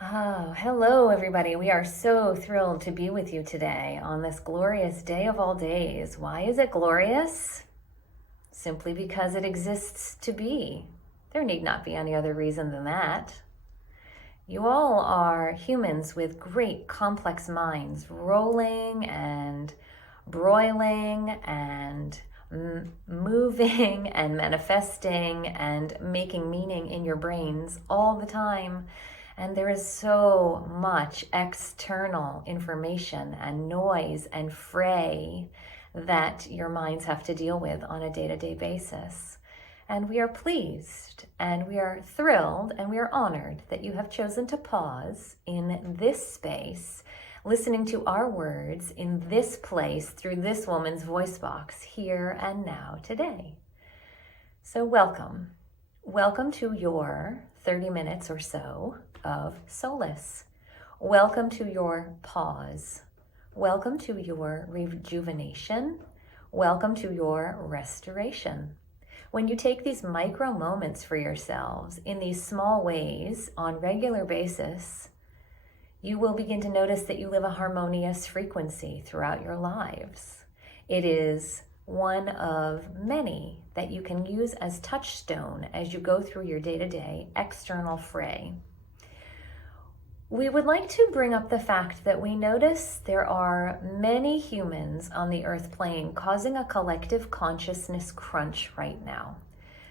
Oh, hello, everybody. We are so thrilled to be with you today on this glorious day of all days. Why is it glorious? Simply because it exists to be. There need not be any other reason than that. You all are humans with great complex minds, rolling and broiling and moving and manifesting and making meaning in your brains all the time. And there is so much external information and noise and fray that your minds have to deal with on a day-to-day basis. And we are pleased and we are thrilled and we are honored that you have chosen to pause in this space, listening to our words in this place through this woman's voice box here and now today. So welcome. Welcome to your 30 minutes or so of solace. Welcome to your pause. Welcome to your rejuvenation. Welcome to your restoration. When you take these micro moments for yourselves in these small ways on regular basis, you will begin to notice that you live a harmonious frequency throughout your lives. It is one of many that you can use as touchstone as you go through your day-to-day external fray. We would like to bring up the fact that we notice there are many humans on the earth plane causing a collective consciousness crunch right now.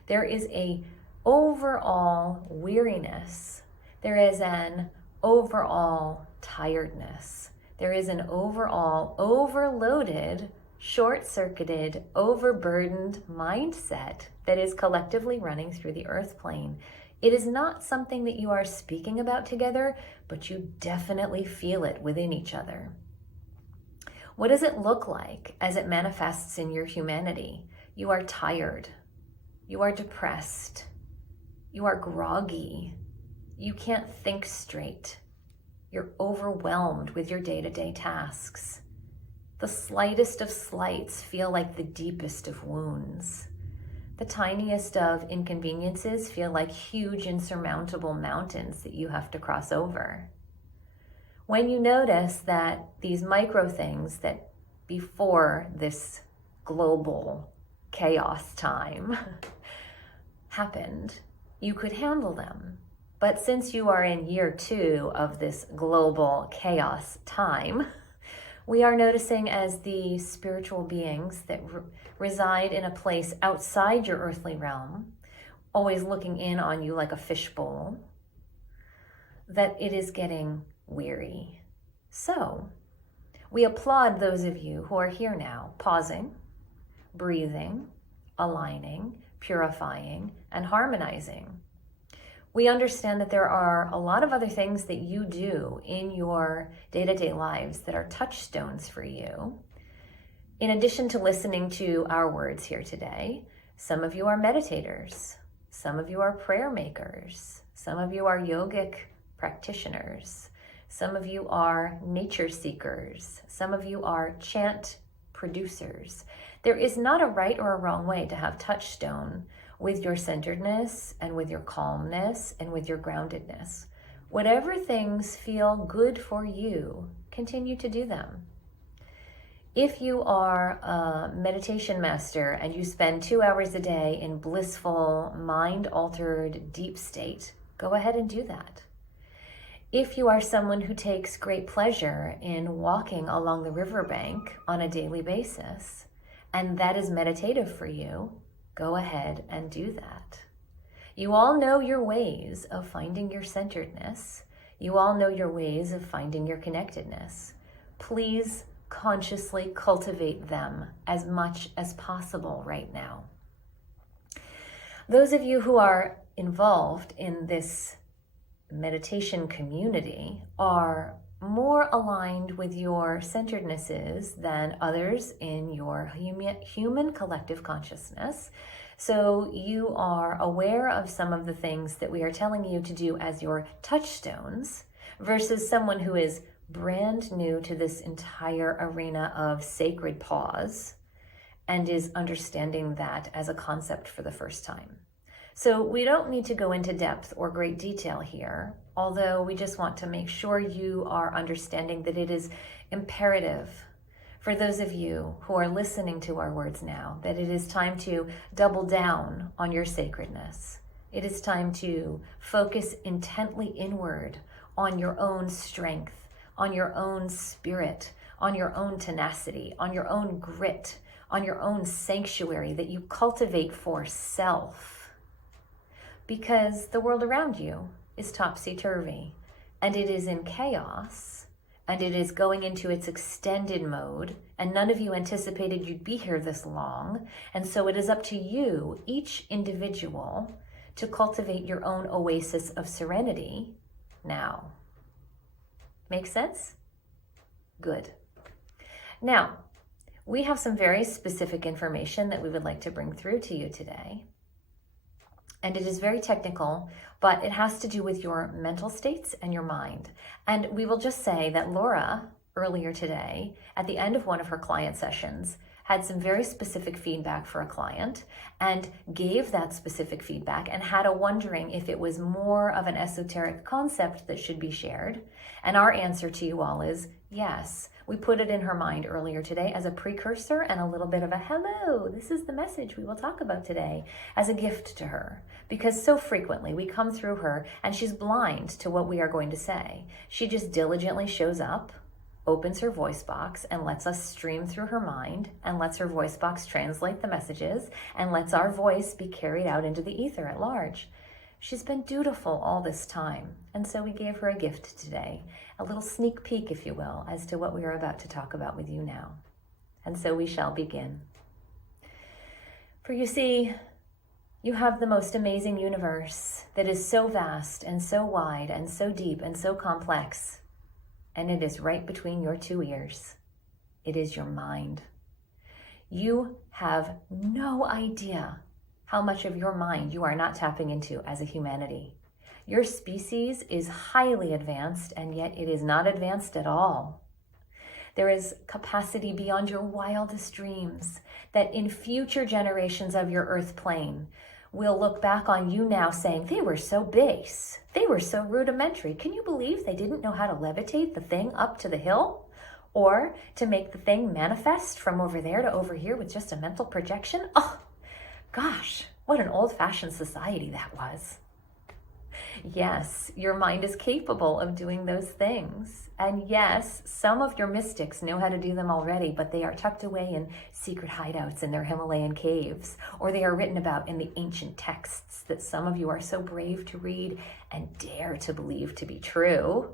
There is a overall weariness. There is an overall tiredness. There is an overall overloaded, short-circuited, overburdened mindset that is collectively running through the earth plane. It is not something that you are speaking about together, but you definitely feel it within each other. What does it look like as it manifests in your humanity? You are tired. You are depressed. You are groggy. You can't think straight. You're overwhelmed with your day-to-day tasks. The slightest of slights feel like the deepest of wounds. The tiniest of inconveniences feel like huge insurmountable mountains that you have to cross over. When you notice that these micro things that before this global chaos time happened, you could handle them. But since you are in year 2 of this global chaos time, we are noticing as the spiritual beings that reside in a place outside your earthly realm, always looking in on you like a fishbowl, that it is getting weary. So we applaud those of you who are here now, pausing, breathing, aligning, purifying, and harmonizing. We understand that there are a lot of other things that you do in your day-to-day lives that are touchstones for you. In addition to listening to our words here today, some of you are meditators, some of you are prayer makers, some of you are yogic practitioners, some of you are nature seekers, some of you are chant producers. There is not a right or a wrong way to have touchstone with your centeredness and with your calmness and with your groundedness. Whatever things feel good for you, continue to do them. If you are a meditation master and you spend 2 hours a day in blissful, mind-altered, deep state, go ahead and do that. If you are someone who takes great pleasure in walking along the riverbank on a daily basis, and that is meditative for you, go ahead and do that. You all know your ways of finding your centeredness. You all know your ways of finding your connectedness. Please consciously cultivate them as much as possible right now. Those of you who are involved in this meditation community are more aligned with your centerednesses than others in your human collective consciousness. So you are aware of some of the things that we are telling you to do as your touchstones versus someone who is brand new to this entire arena of sacred pause and is understanding that as a concept for the first time. So we don't need to go into depth or great detail here, although we just want to make sure you are understanding that it is imperative for those of you who are listening to our words now, that it is time to double down on your sacredness. It is time to focus intently inward on your own strength, on your own spirit, on your own tenacity, on your own grit, on your own sanctuary that you cultivate for self. Because the world around you is topsy-turvy, and it is in chaos, and it is going into its extended mode, and none of you anticipated you'd be here this long, and so it is up to you, each individual, to cultivate your own oasis of serenity now. Make sense? Good. Now, we have some very specific information that we would like to bring through to you today. And it is very technical, but it has to do with your mental states and your mind. And we will just say that Laura, earlier today, at the end of one of her client sessions, had some very specific feedback for a client and gave that specific feedback and had a wondering if it was more of an esoteric concept that should be shared. And our answer to you all is yes. We put it in her mind earlier today as a precursor and a little bit of a hello, this is the message we will talk about today, as a gift to her. Because so frequently we come through her and she's blind to what we are going to say. She just diligently shows up, opens her voice box and lets us stream through her mind and lets her voice box translate the messages and lets our voice be carried out into the ether at large. She's been dutiful all this time, and so we gave her a gift today, a little sneak peek, if you will, as to what we are about to talk about with you now. And so we shall begin. For you see, you have the most amazing universe that is so vast and so wide and so deep and so complex, and it is right between your two ears. It is your mind. You have no idea how much of your mind you are not tapping into as a humanity. Your species is highly advanced, and yet it is not advanced at all. There is capacity beyond your wildest dreams that in future generations of your earth plane will look back on you now saying, they were so base, they were so rudimentary. Can you believe they didn't know how to levitate the thing up to the hill? Or to make the thing manifest from over there to over here with just a mental projection? Oh, gosh, what an old-fashioned society that was. Yes, your mind is capable of doing those things. And yes, some of your mystics know how to do them already, but they are tucked away in secret hideouts in their Himalayan caves, or they are written about in the ancient texts that some of you are so brave to read and dare to believe to be true.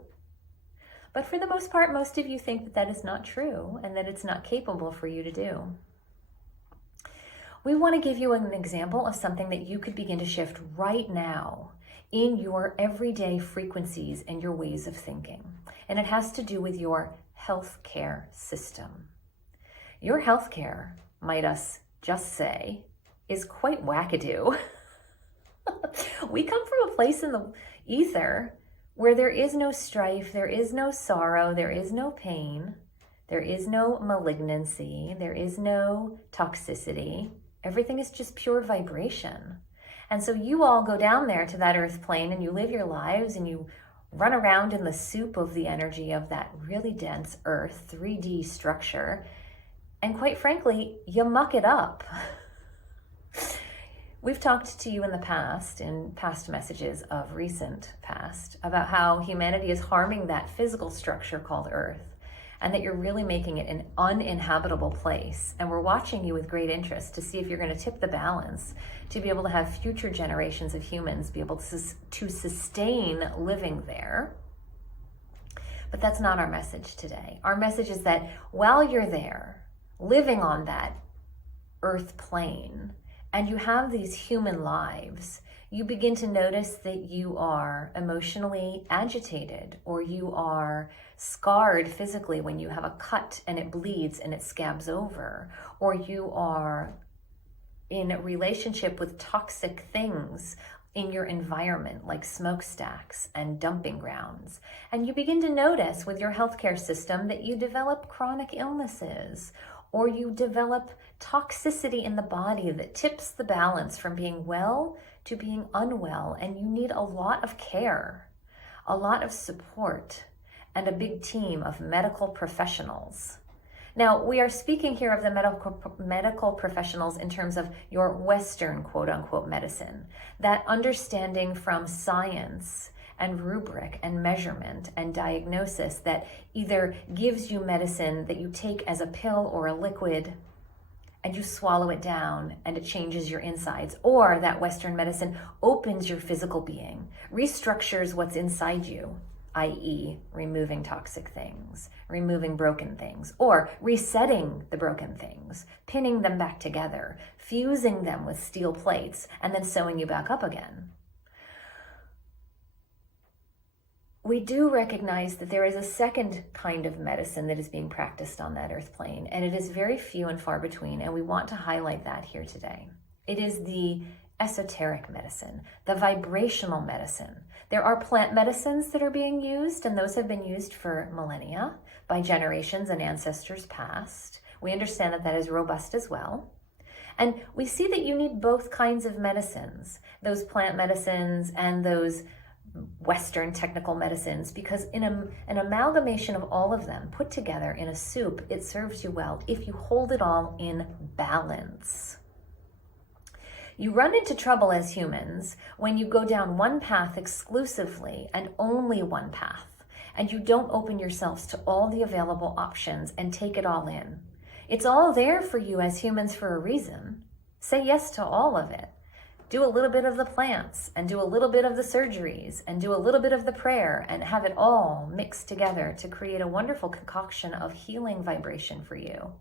But for the most part, most of you think that that is not true and that it's not capable for you to do. We want to give you an example of something that you could begin to shift right now in your everyday frequencies and your ways of thinking. And it has to do with your healthcare system. Your healthcare, might us just say, is quite wackadoo. We come from a place in the ether where there is no strife, there is no sorrow, there is no pain, there is no malignancy, there is no toxicity. Everything is just pure vibration. And so you all go down there to that earth plane and you live your lives and you run around in the soup of the energy of that really dense earth, 3D structure. And quite frankly, you muck it up. We've talked to you in the past, in past messages of recent past, about how humanity is harming that physical structure called earth, and that you're really making it an uninhabitable place. And we're watching you with great interest to see if you're going to tip the balance to be able to have future generations of humans be able to sustain living there. But that's not our message today. Our message is that while you're there, living on that earth plane, and you have these human lives, you begin to notice that you are emotionally agitated, or you are scarred physically when you have a cut and it bleeds and it scabs over, or you are in a relationship with toxic things in your environment like smokestacks and dumping grounds. And you begin to notice with your healthcare system that you develop chronic illnesses, or you develop toxicity in the body that tips the balance from being well to being unwell, and you need a lot of care, a lot of support, and a big team of medical professionals. Now, we are speaking here of the medical professionals in terms of your Western quote-unquote medicine, that understanding from science and rubric and measurement and diagnosis that either gives you medicine that you take as a pill or a liquid and you swallow it down and it changes your insides, or that Western medicine opens your physical being, restructures what's inside you, i.e. removing toxic things, removing broken things, or resetting the broken things, pinning them back together, fusing them with steel plates, and then sewing you back up again. We do recognize that there is a second kind of medicine that is being practiced on that earth plane, and it is very few and far between, and we want to highlight that here today. It is the esoteric medicine, the vibrational medicine. There are plant medicines that are being used, and those have been used for millennia by generations and ancestors past. We understand that that is robust as well. And we see that you need both kinds of medicines, those plant medicines and those Western technical medicines, because in an amalgamation of all of them put together in a soup, it serves you well if you hold it all in balance. You run into trouble as humans when you go down one path exclusively and only one path, and you don't open yourselves to all the available options and take it all in. It's all there for you as humans for a reason. Say yes to all of it. Do a little bit of the plants and do a little bit of the surgeries and do a little bit of the prayer and have it all mixed together to create a wonderful concoction of healing vibration for you.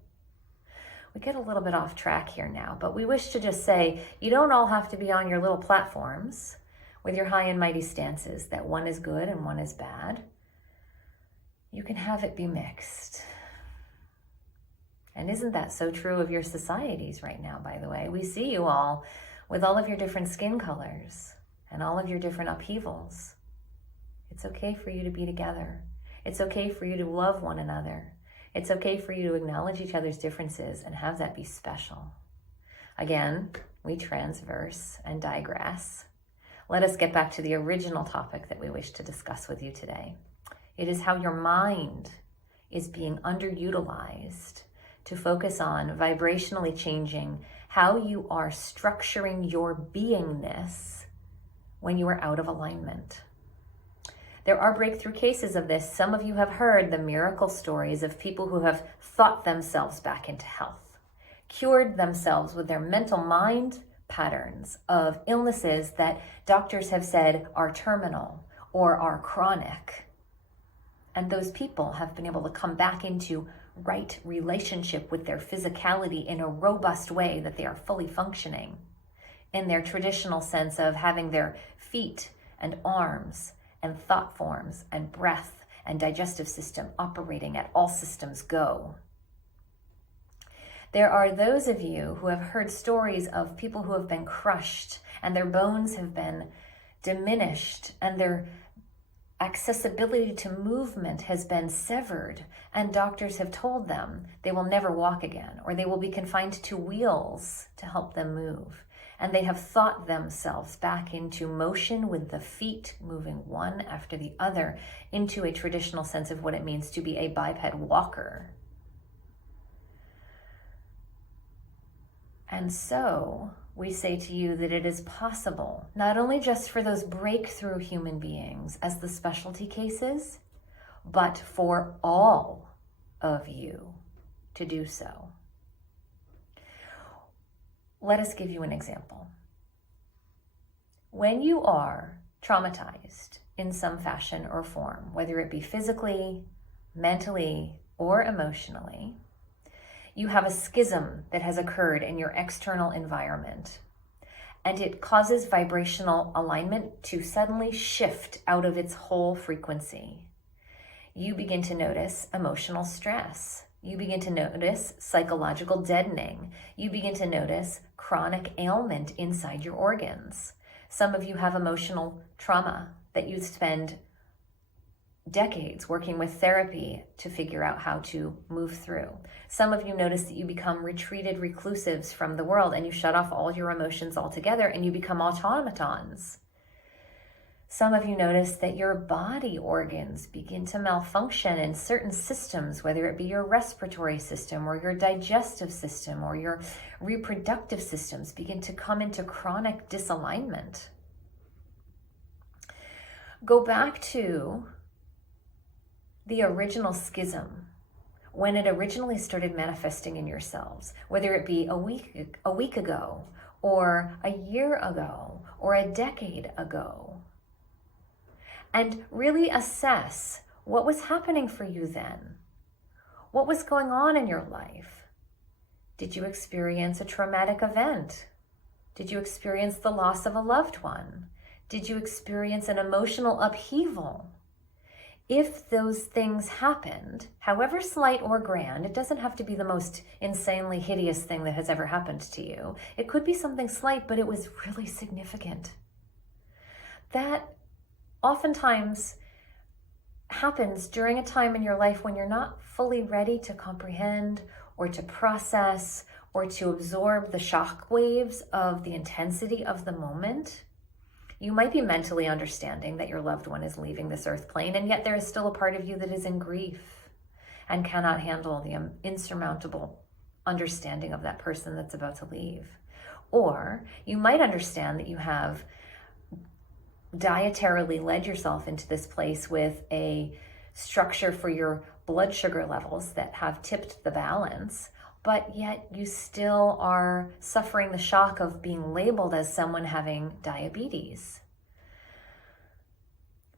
We get a little bit off track here now, but we wish to just say you don't all have to be on your little platforms with your high and mighty stances that one is good and one is bad. You can have it be mixed. And isn't that so true of your societies right now, by the way? We see you all with all of your different skin colors and all of your different upheavals. It's okay for you to be together. It's okay for you to love one another. It's okay for you to acknowledge each other's differences and have that be special. Again, we transverse and digress. Let us get back to the original topic that we wish to discuss with you today. It is how your mind is being underutilized to focus on vibrationally changing how you are structuring your beingness when you are out of alignment. There are breakthrough cases of this. Some of you have heard the miracle stories of people who have thought themselves back into health, cured themselves with their mental mind patterns of illnesses that doctors have said are terminal or are chronic. And those people have been able to come back into right relationship with their physicality in a robust way that they are fully functioning in their traditional sense of having their feet and arms and thought forms and breath and digestive system operating at all systems go. There are those of you who have heard stories of people who have been crushed and their bones have been diminished and their accessibility to movement has been severed, and doctors have told them they will never walk again, or they will be confined to wheels to help them move. And they have thought themselves back into motion with the feet moving one after the other into a traditional sense of what it means to be a biped walker. And so we say to you that it is possible, not only just for those breakthrough human beings as the specialty cases, but for all of you to do so. Let us give you an example. When you are traumatized in some fashion or form, whether it be physically, mentally, or emotionally, you have a schism that has occurred in your external environment, and it causes vibrational alignment to suddenly shift out of its whole frequency. You begin to notice emotional stress. You begin to notice psychological deadening. You begin to notice chronic ailment inside your organs. Some of you have emotional trauma that you spend decades working with therapy to figure out how to move through. Some of you notice that you become retreated reclusives from the world and you shut off all your emotions altogether and you become automatons. Some of you notice that your body organs begin to malfunction in certain systems, whether it be your respiratory system or your digestive system or your reproductive systems begin to come into chronic disalignment. Go back to the original schism, when it originally started manifesting in yourselves, whether it be a week ago or a year ago or a decade ago. And really assess what was happening for you then. What was going on in your life? Did you experience a traumatic event? Did you experience the loss of a loved one? Did you experience an emotional upheaval? If those things happened, however slight or grand, it doesn't have to be the most insanely hideous thing that has ever happened to you. It could be something slight, but it was really significant. That oftentimes happens during a time in your life when you're not fully ready to comprehend or to process or to absorb the shock waves of the intensity of the moment. You might be mentally understanding that your loved one is leaving this earth plane, and yet there is still a part of you that is in grief and cannot handle the insurmountable understanding of that person that's about to leave. Or you might understand that you have dietarily led yourself into this place with a structure for your blood sugar levels that have tipped the balance, but yet you still are suffering the shock of being labeled as someone having diabetes.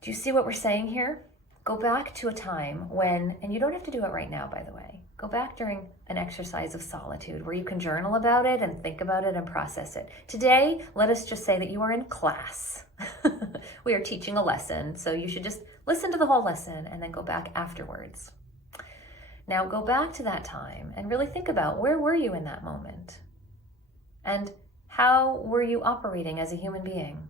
Do you see what we're saying here? Go back to a time when, and you don't have to do it right now, by the way, go back during an exercise of solitude where you can journal about it and think about it and process it. Today, let us just say that you are in class. We are teaching a lesson, so you should just listen to the whole lesson and then go back afterwards. Now go back to that time and really think about, where were you in that moment? And how were you operating as a human being?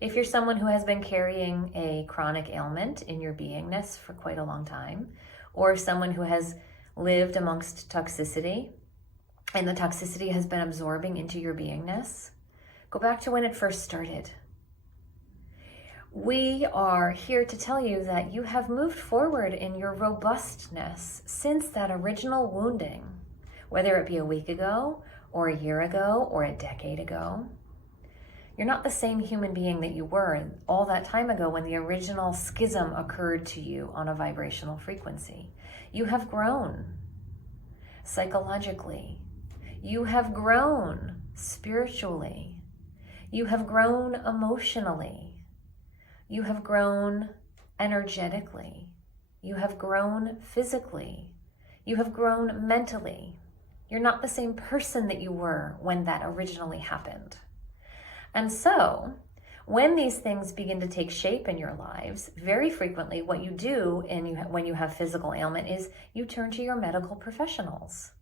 If you're someone who has been carrying a chronic ailment in your beingness for quite a long time, or someone who has lived amongst toxicity and the toxicity has been absorbing into your beingness, go back to when it first started. We are here to tell you that you have moved forward in your robustness since that original wounding, whether it be a week ago or a year ago or a decade ago. You're not the same human being that you were all that time ago when the original schism occurred to you on a vibrational frequency. You have grown psychologically. You have grown spiritually. You have grown emotionally. You have grown energetically. You have grown physically. You have grown mentally. You're not the same person that you were when that originally happened. And so, when these things begin to take shape in your lives, very frequently what you do when you have physical ailment is you turn to your medical professionals.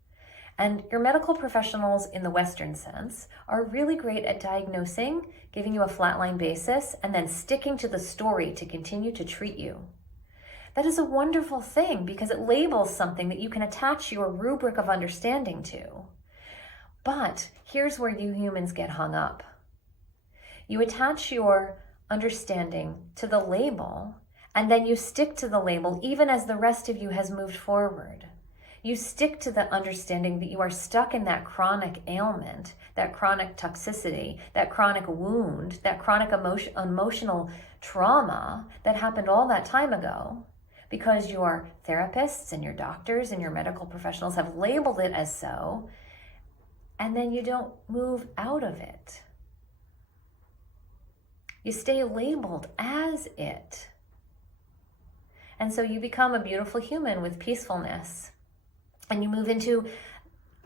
And your medical professionals in the Western sense are really great at diagnosing, giving you a flatline basis, and then sticking to the story to continue to treat you. That is a wonderful thing because it labels something that you can attach your rubric of understanding to. But here's where you humans get hung up. You attach your understanding to the label, and then you stick to the label even as the rest of you has moved forward. You stick to the understanding that you are stuck in that chronic ailment, that chronic toxicity, that chronic wound, that chronic emotional trauma that happened all that time ago because your therapists and your doctors and your medical professionals have labeled it as so, and then you don't move out of it. You stay labeled as it. And so you become a beautiful human with peacefulness. And you move into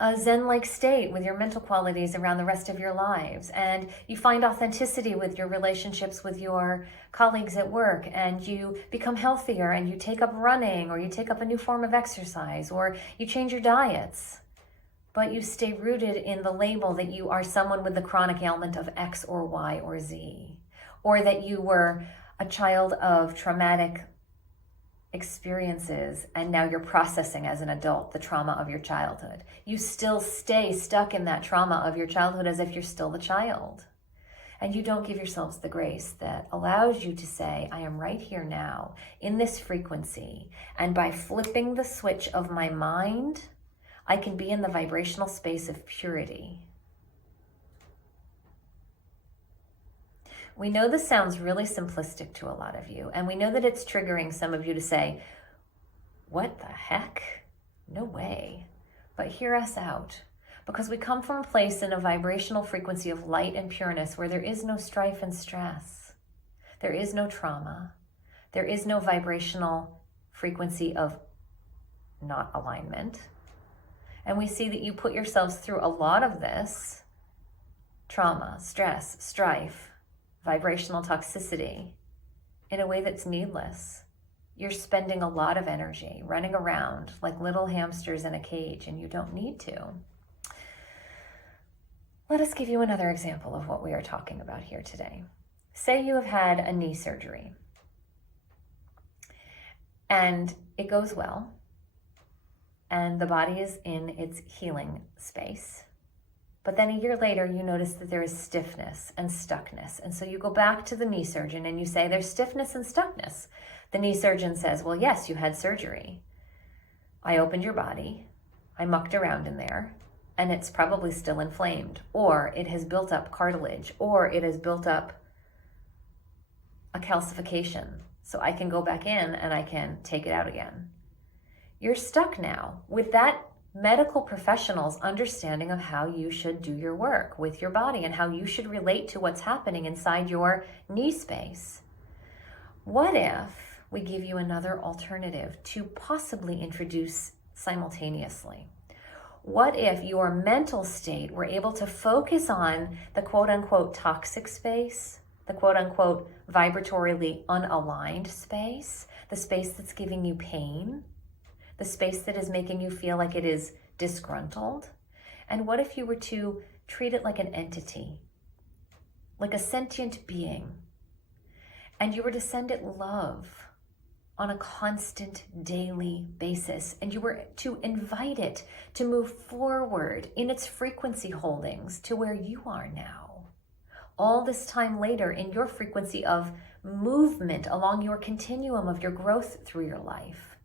a Zen-like state with your mental qualities around the rest of your lives. And you find authenticity with your relationships with your colleagues at work. And you become healthier and you take up running, or you take up a new form of exercise, or you change your diets. But you stay rooted in the label that you are someone with the chronic ailment of X or Y or Z. Or that you were a child of traumatic experiences, and now you're processing as an adult the trauma of your childhood. You still stay stuck in that trauma of your childhood as if you're still the child. And you don't give yourselves the grace that allows you to say, I am right here now in this frequency. And by flipping the switch of my mind, I can be in the vibrational space of purity. We know this sounds really simplistic to a lot of you, and we know that it's triggering some of you to say, what the heck? No way. But hear us out, because we come from a place in a vibrational frequency of light and pureness where there is no strife and stress. There is no trauma. There is no vibrational frequency of not alignment. And we see that you put yourselves through a lot of this trauma, stress, strife, vibrational toxicity in a way that's needless. You're spending a lot of energy running around like little hamsters in a cage, and you don't need to. Let us give you another example of what we are talking about here today. Say you have had a knee surgery and it goes well, and the body is in its healing space. But then a year later, you notice that there is stiffness and stuckness. And so you go back to the knee surgeon and you say, there's stiffness and stuckness. The knee surgeon says, well, yes, you had surgery. I opened your body. I mucked around in there, and it's probably still inflamed, or it has built up cartilage, or it has built up a calcification. So I can go back in and I can take it out again. You're stuck now with that medical professional's understanding of how you should do your work with your body and how you should relate to what's happening inside your knee space. What if we give you another alternative to possibly introduce simultaneously? What if your mental state were able to focus on the quote-unquote toxic space, the quote-unquote vibratorily unaligned space, the space that's giving you pain, the space that is making you feel like it is disgruntled? And what if you were to treat it like an entity, like a sentient being, and you were to send it love on a constant daily basis, and you were to invite it to move forward in its frequency holdings to where you are now, all this time later in your frequency of movement along your continuum of your growth through your life?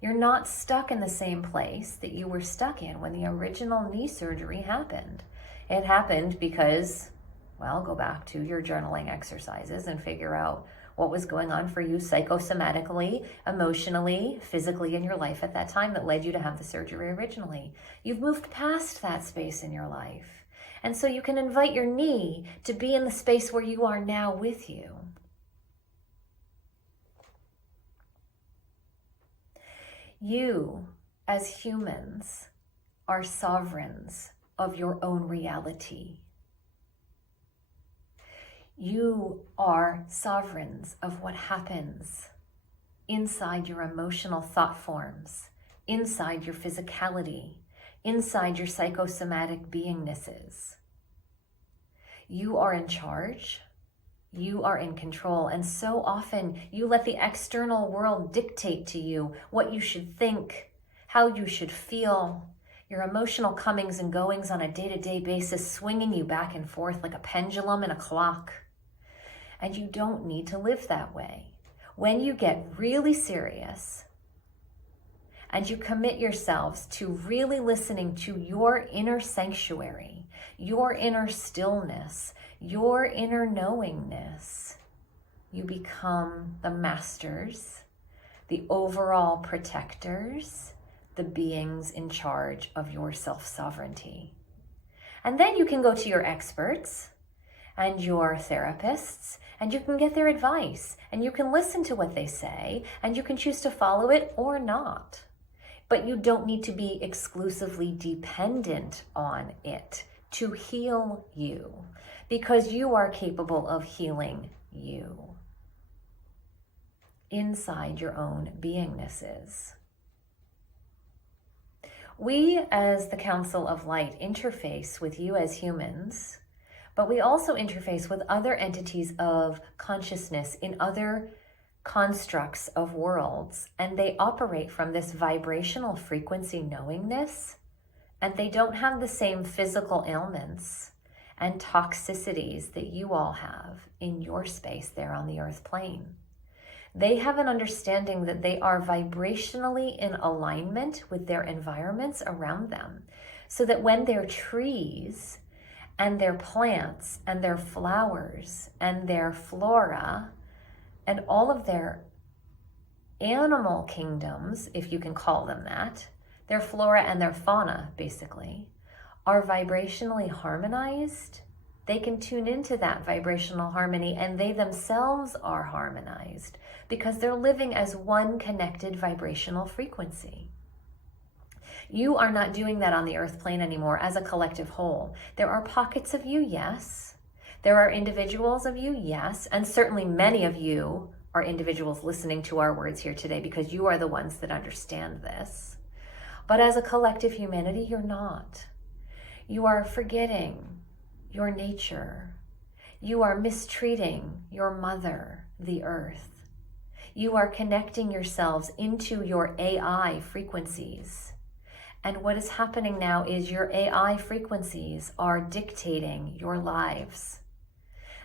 You're not stuck in the same place that you were stuck in when the original knee surgery happened. It happened because, well, go back to your journaling exercises and figure out what was going on for you psychosomatically, emotionally, physically in your life at that time that led you to have the surgery originally. You've moved past that space in your life. And so you can invite your knee to be in the space where you are now with you. You, as humans, are sovereigns of your own reality. You are sovereigns of what happens inside your emotional thought forms, inside your physicality, inside your psychosomatic beingnesses. You are in charge. You are in control, and so often you let the external world dictate to you what you should think, how you should feel, your emotional comings and goings on a day-to-day basis, swinging you back and forth like a pendulum and a clock. And you don't need to live that way. When you get really serious and you commit yourselves to really listening to your inner sanctuary, your inner stillness, your inner knowingness, you become the masters, the overall protectors, the beings in charge of your self-sovereignty. And then you can go to your experts and your therapists, and you can get their advice, and you can listen to what they say, and you can choose to follow it or not. But you don't need to be exclusively dependent on it to heal you, because you are capable of healing you inside your own beingnesses. We, as the Council of Light, interface with you as humans, but we also interface with other entities of consciousness in other constructs of worlds, and they operate from this vibrational frequency knowingness, and they don't have the same physical ailments and toxicities that you all have in your space there on the earth plane. They have an understanding that they are vibrationally in alignment with their environments around them, so that when their trees and their plants and their flowers and their flora and all of their animal kingdoms, if you can call them that, their flora and their fauna basically, are vibrationally harmonized, they can tune into that vibrational harmony, and they themselves are harmonized because they're living as one connected vibrational frequency. You are not doing that on the earth plane anymore as a collective whole. There are pockets of you, yes. There are individuals of you, yes. And certainly many of you are individuals listening to our words here today because you are the ones that understand this. But as a collective humanity, you're not. You are forgetting your nature. You are mistreating your mother, the earth. You are connecting yourselves into your AI frequencies. And what is happening now is your AI frequencies are dictating your lives.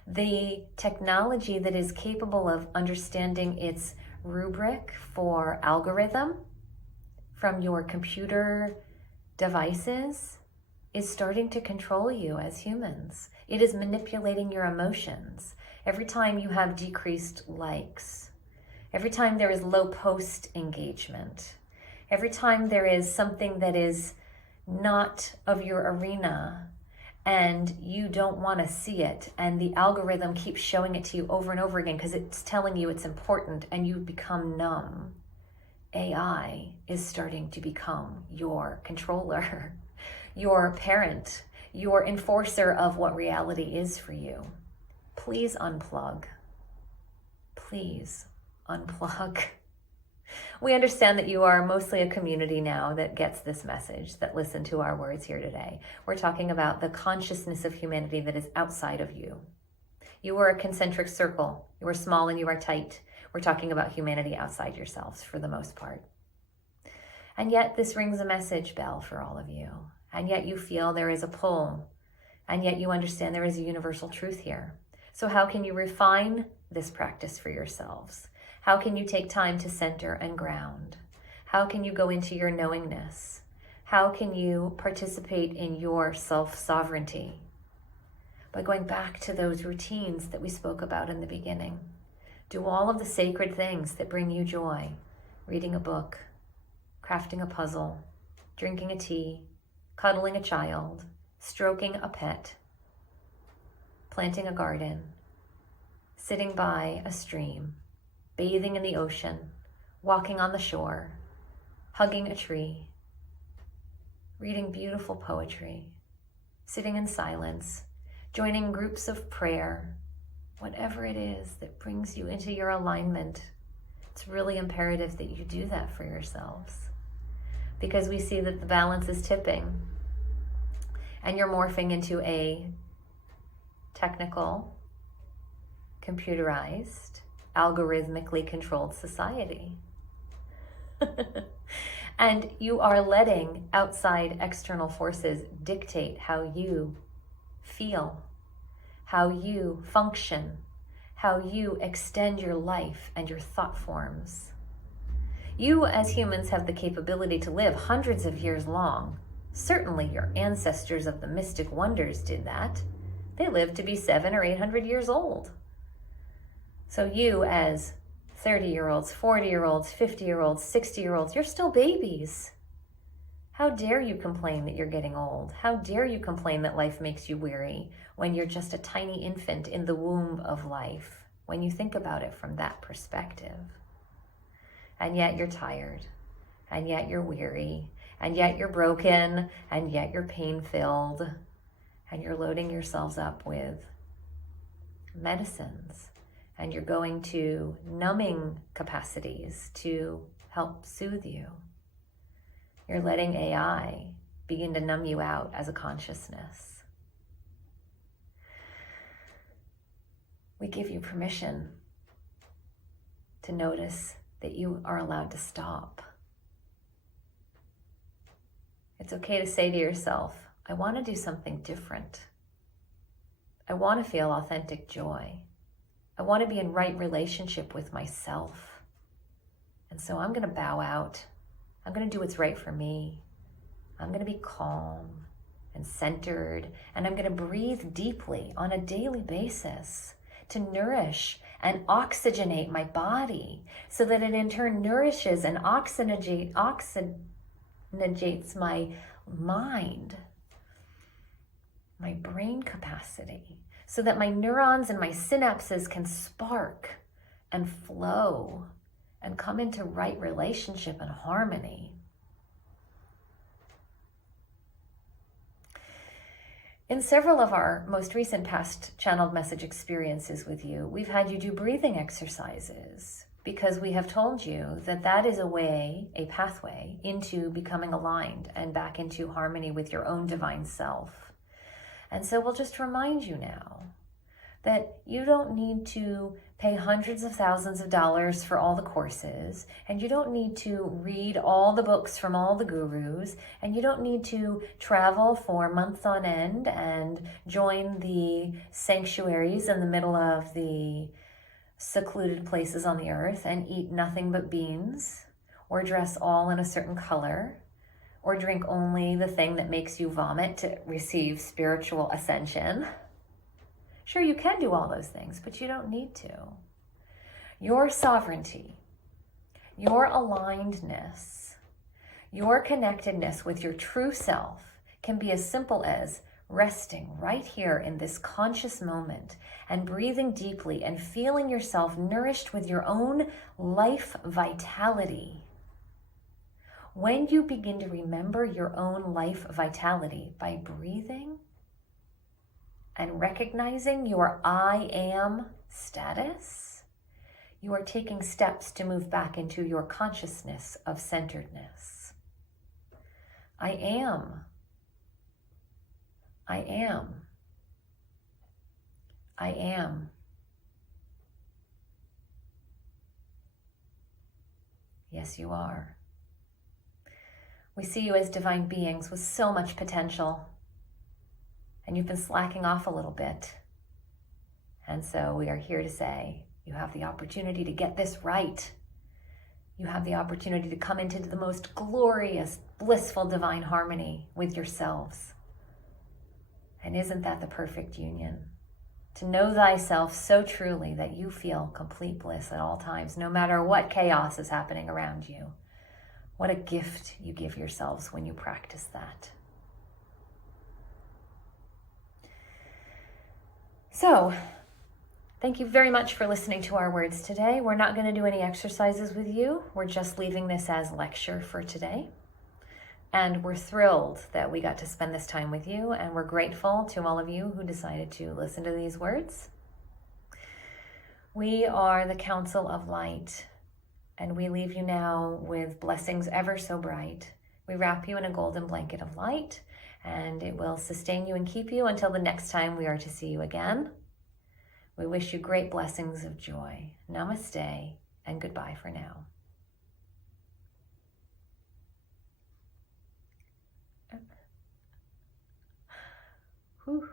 The technology that is capable of understanding its rubric for algorithm from your computer devices is starting to control you as humans. It is manipulating your emotions. Every time you have decreased likes, every time there is low post engagement, every time there is something that is not of your arena and you don't want to see it, and the algorithm keeps showing it to you over and over again because it's telling you it's important and you become numb, AI is starting to become your controller, your parent, your enforcer of what reality is for you. Please unplug. Please unplug. We understand that you are mostly a community now that gets this message, that listen to our words here today. We're talking about the consciousness of humanity that is outside of you. You are a concentric circle. You are small and you are tight. We're talking about humanity outside yourselves for the most part. And yet this rings a message bell for all of you. And yet you feel there is a pull. And yet you understand there is a universal truth here. So how can you refine this practice for yourselves? How can you take time to center and ground? How can you go into your knowingness? How can you participate in your self-sovereignty? By going back to those routines that we spoke about in the beginning. Do all of the sacred things that bring you joy. Reading a book, crafting a puzzle, drinking a tea, cuddling a child, stroking a pet, planting a garden, sitting by a stream, bathing in the ocean, walking on the shore, hugging a tree, reading beautiful poetry, sitting in silence, joining groups of prayer, whatever it is that brings you into your alignment. It's really imperative that you do that for yourselves, because we see that the balance is tipping and you're morphing into a technical, computerized, algorithmically controlled society. And you are letting outside external forces dictate how you feel, how you function, how you extend your life and your thought forms. You as humans have the capability to live hundreds of years long. Certainly your ancestors of the mystic wonders did that. They lived to be 700 or 800 years old. So you as 30-year-olds, 40-year-olds, 50-year-olds, 60-year-olds, you're still babies. How dare you complain that you're getting old? How dare you complain that life makes you weary when you're just a tiny infant in the womb of life, when you think about it from that perspective? And yet you're tired, and yet you're weary, and yet you're broken, and yet you're pain-filled, and you're loading yourselves up with medicines. And you're going to numbing capacities to help soothe you. You're letting AI begin to numb you out as a consciousness. We give you permission to notice that you are allowed to stop. It's okay to say to yourself, I want to do something different. I want to feel authentic joy. I want to be in right relationship with myself. And so I'm going to bow out. I'm going to do what's right for me. I'm going to be calm and centered, and I'm going to breathe deeply on a daily basis to nourish and oxygenate my body so that it in turn nourishes and oxygenates my mind, my brain capacity, so that my neurons and my synapses can spark and flow and come into right relationship and harmony. In several of our most recent past channeled message experiences with you, we've had you do breathing exercises because we have told you that that is a pathway into becoming aligned and back into harmony with your own divine self. And so we'll just remind you now that you don't need to pay hundreds of thousands of dollars for all the courses, and you don't need to read all the books from all the gurus, and you don't need to travel for months on end and join the sanctuaries in the middle of the secluded places on the earth and eat nothing but beans, or dress all in a certain color, or drink only the thing that makes you vomit to receive spiritual ascension. Sure, you can do all those things, but you don't need to. Your sovereignty, your alignedness, your connectedness with your true self can be as simple as resting right here in this conscious moment and breathing deeply and feeling yourself nourished with your own life vitality. When you begin to remember your own life vitality by breathing and recognizing your I am status, you are taking steps to move back into your consciousness of centeredness. I am. I am. I am. Yes, you are. We see you as divine beings with so much potential, and you've been slacking off a little bit. And so we are here to say, you have the opportunity to get this right. You have the opportunity to come into the most glorious, blissful, divine harmony with yourselves. And isn't that the perfect union? To know thyself so truly that you feel complete bliss at all times, no matter what chaos is happening around you. What a gift you give yourselves when you practice that. So, thank you very much for listening to our words today. We're not going to do any exercises with you. We're just leaving this as lecture for today. And we're thrilled that we got to spend this time with you, and we're grateful to all of you who decided to listen to these words. We are the Council of Light, and we leave you now with blessings ever so bright. We wrap you in a golden blanket of light, and it will sustain you and keep you until the next time we are to see you again. We wish you great blessings of joy. Namaste, and goodbye for now. Whew.